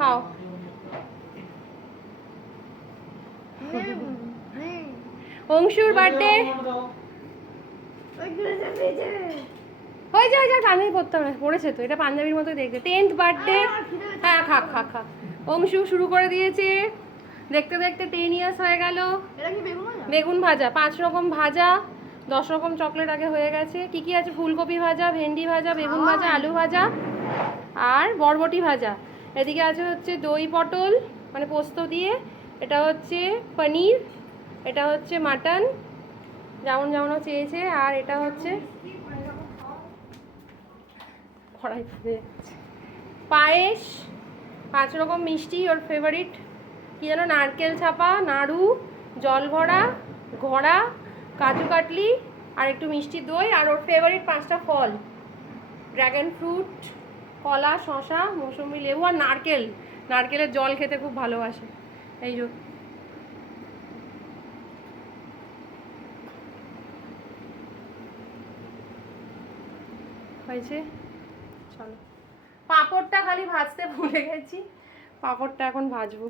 খাও। অংশুর বার্থডে হয়ে যায় টানেই পড়তে হবে, পড়েছে তো, এটা পাঞ্জাবির মতো দেখতে। 10th birthday. হ্যাঁ খা খা খা। অংশু শুরু করে দিয়েছে, দেখতে দেখতে 10 ইয়ার্স হয়ে গেল। বেগুন ভাজা, 5 রকম ভাজা, 10 রকম চকলেট আগে হয়ে গেছে। কি কি আছে? ফুলকপি ভাজা, ভেন্ডি ভাজা, বেগুন ভাজা, আলু ভাজা আর বরবটি ভাজা। এদিকে আছে হচ্ছে দই পটল মানে পোস্ত দিয়ে, এটা হচ্ছে পনির, এটা হচ্ছে মাটন যেমন যেমন চেয়েছে, আর এটা হচ্ছে পায়েস, 5 রকম মিষ্টি, ওর ফেভারিট কি যেন, নারকেল ছাপা, নাড়ু, জল ভরা, ঘোড়া, কাজু কাটলি আর একটু মিষ্টি দই, আর ওর ফেভারিট 5টা ফল, ড্রাগন ফ্রুট, কলা, শশা, মৌসুমি লেবু আর নারকেল। নারকেলের জল খেতে খুব ভালোবাসে। এই যে হয়েছে। চলো, পাঁপড়টা খালি ভাজতে ভুলে গেছি, পাঁপড়টা এখন ভাজবো।